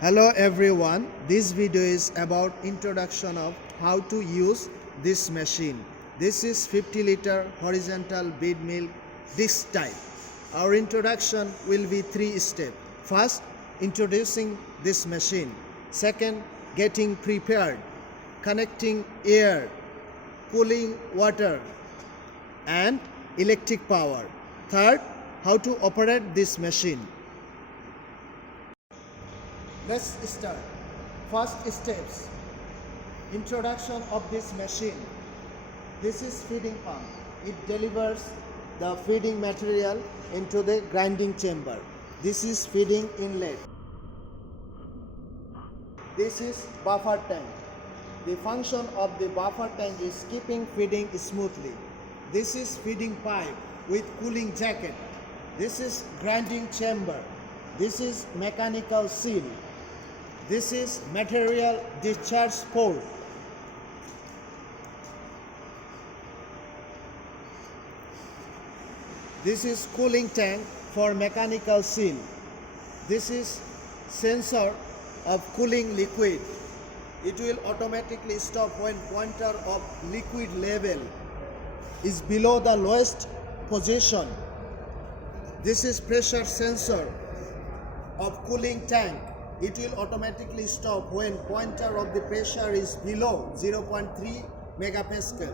Hello everyone, this video is about introduction of how to use this machine. This is 50-liter horizontal bead milk disc type. Our introduction will be 3 steps. First, introducing this machine. Second, getting prepared, connecting air, cooling water and electric power. Third, how to operate this machine. Let's start. First steps. Introduction of this machine. This is feeding pump. It delivers the feeding material into the grinding chamber. This is feeding inlet. This is buffer tank. The function of the buffer tank is keeping feeding smoothly. This is feeding pipe with cooling jacket. This is grinding chamber. This is mechanical seal. This is material discharge port. This is cooling tank for mechanical seal. This is sensor of cooling liquid. It will automatically stop when pointer of liquid level is below the lowest position. This is pressure sensor of cooling tank. It will automatically stop when pointer of the pressure is below 0.3 megapascal.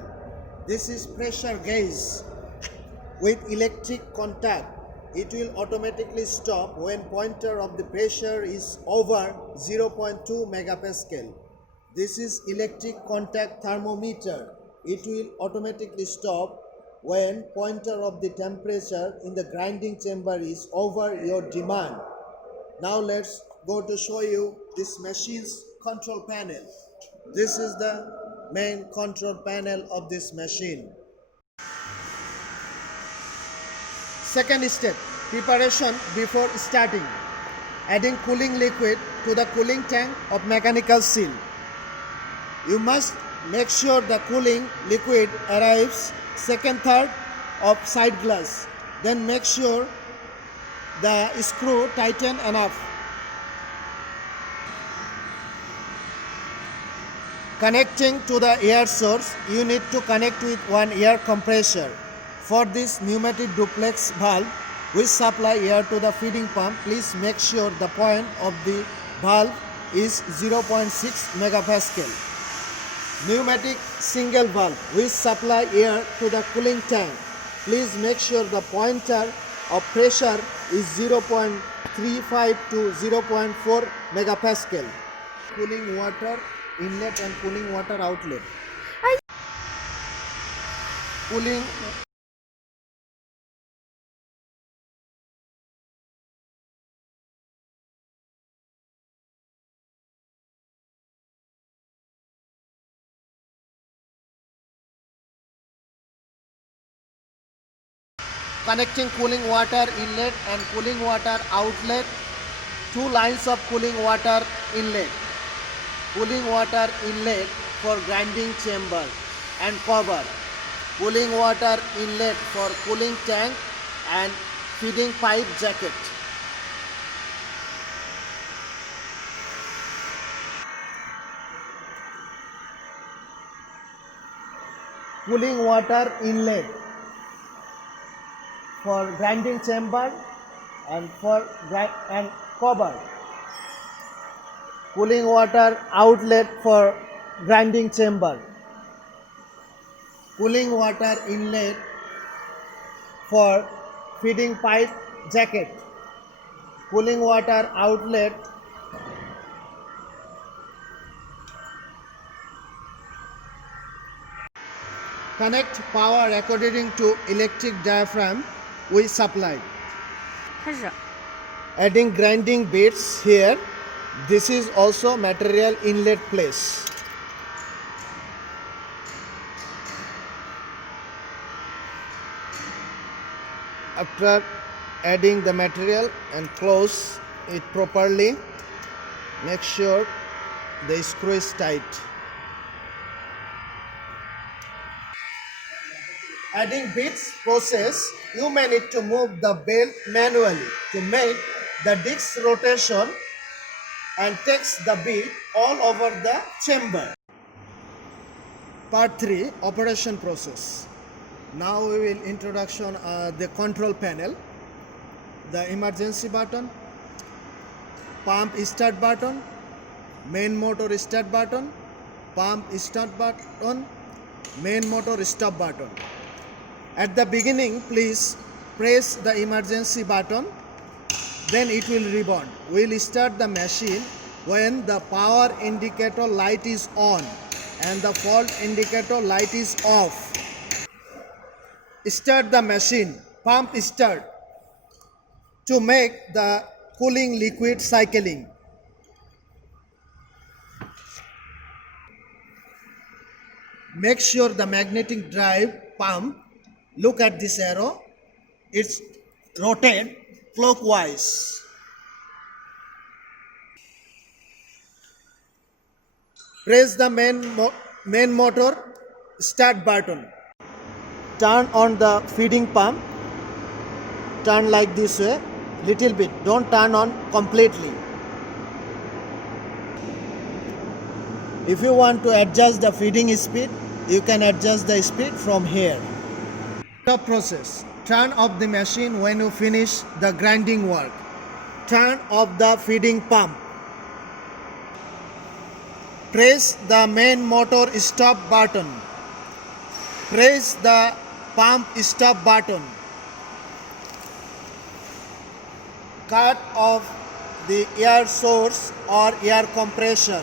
This is pressure gauge with electric contact. It will automatically stop when pointer of the pressure is over 0.2 megapascal. This is electric contact thermometer. It will automatically stop when pointer of the temperature in the grinding chamber is over your demand. Now let's go to show you this machine's control panel. This is the main control panel of this machine. Second step, preparation before starting. Adding cooling liquid to the cooling tank of mechanical seal. You must make sure the cooling liquid arrives second third of side glass. Then make sure the screw tighten enough. Connecting to the air source, you need to connect with one air compressor. For this pneumatic duplex valve which supply air to the feeding pump, please make sure the point of the valve is 0.6 megapascal. Pneumatic single valve which supply air to the cooling tank, please make sure the pointer of pressure is 0.35 to 0.4 megapascal. Cooling water inlet and cooling water outlet. Cooling connecting cooling water inlet and cooling water outlet. 2 lines of cooling water inlet. Cooling water inlet for grinding chamber and cover. Cooling water inlet for cooling tank and feeding pipe jacket. Cooling water inlet for grinding chamber and cover. Cooling water outlet for grinding chamber. Cooling water inlet for feeding pipe jacket. Cooling water outlet connect power according to electric diaphragm we supplied. Adding grinding bits here. This is also material inlet place. After adding the material and close it properly, make sure the screw is tight. Adding bits process, you may need to move the belt manually to make the disc rotation and takes the bead all over the chamber. Part 3, operation process. Now we will introduction the control panel, the emergency button, pump start button, main motor start button, pump start button, main motor stop button. At the beginning, please press the emergency button, then it will rebound. We will start the machine when the power indicator light is on and the fault indicator light is off. Start the machine, pump start, to make the cooling liquid cycling. Make sure the magnetic drive pump, look at this arrow, it's rotate clockwise. Press the main motor start button. Turn on the feeding pump. Turn like this way, little bit. Don't turn on completely. If you want to adjust the feeding speed, you can adjust the speed from here. Stop process. Turn off the machine when you finish the grinding work. Turn off the feeding pump. Press the main motor stop button. Press the pump stop button. Cut off the air source or air compressor.